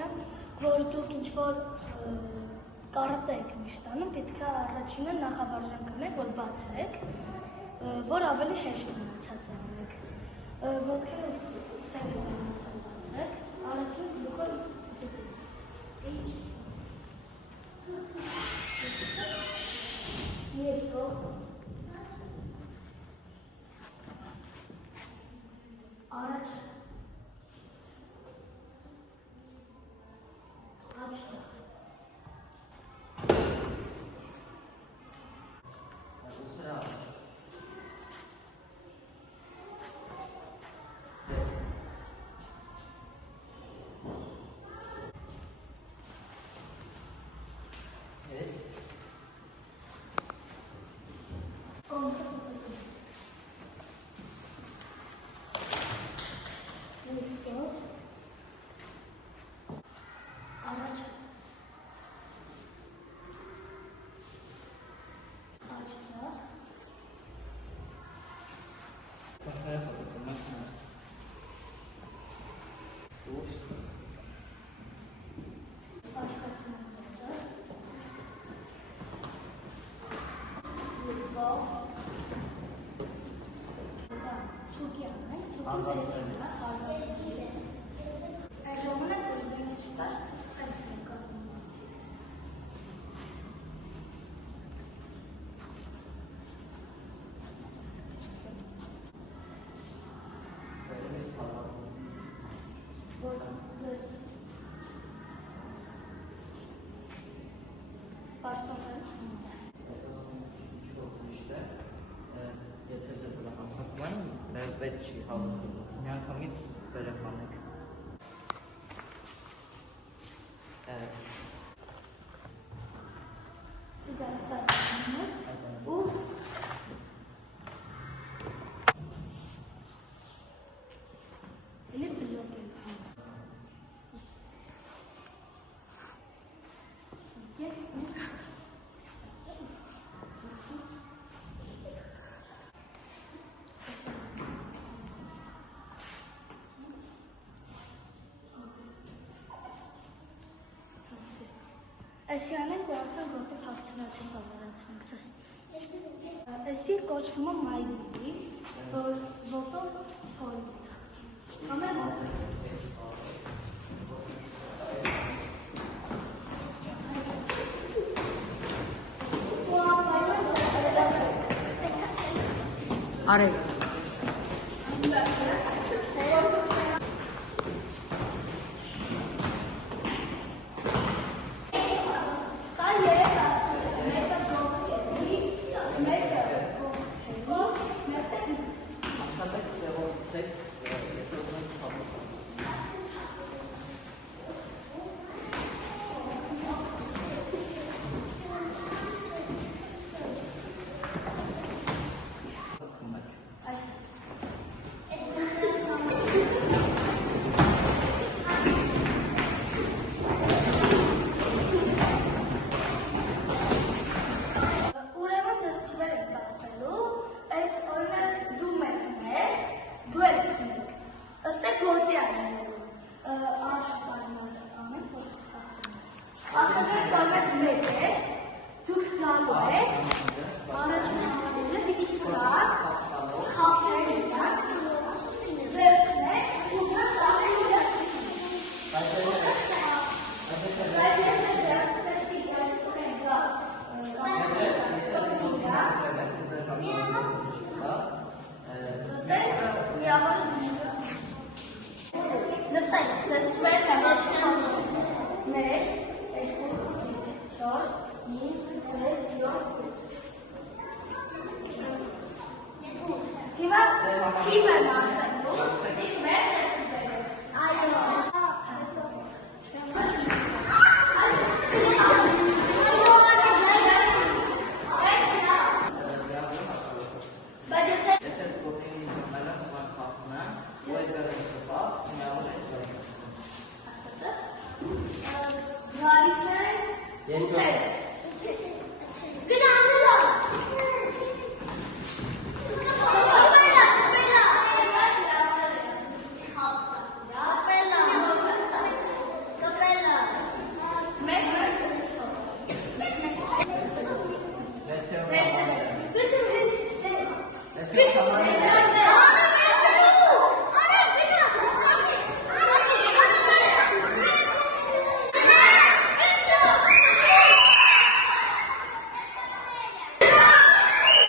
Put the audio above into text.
Ղազարյան, որ դուք ինչ-որ կարատ եք միշտ անում, պետք է առաջինը նախավարժան կնեք, որ բացեք, որ ավելի հեշտ մնացած անեք։ Ոտքերը ուսերը մնացան բացեք, առաջին գլուխը Ես կող Առաջ Աչտա Պետք չի հավաքելու, միանգամից վերևանեք։ Այսի անենք, որ արդեն ոտով հաղթրացի սովորացնենք սես։ Այսի կոչվում է մայրիլի, որ ոտով հորդիխ։ Համեր ոտով։ Արև։ Yes.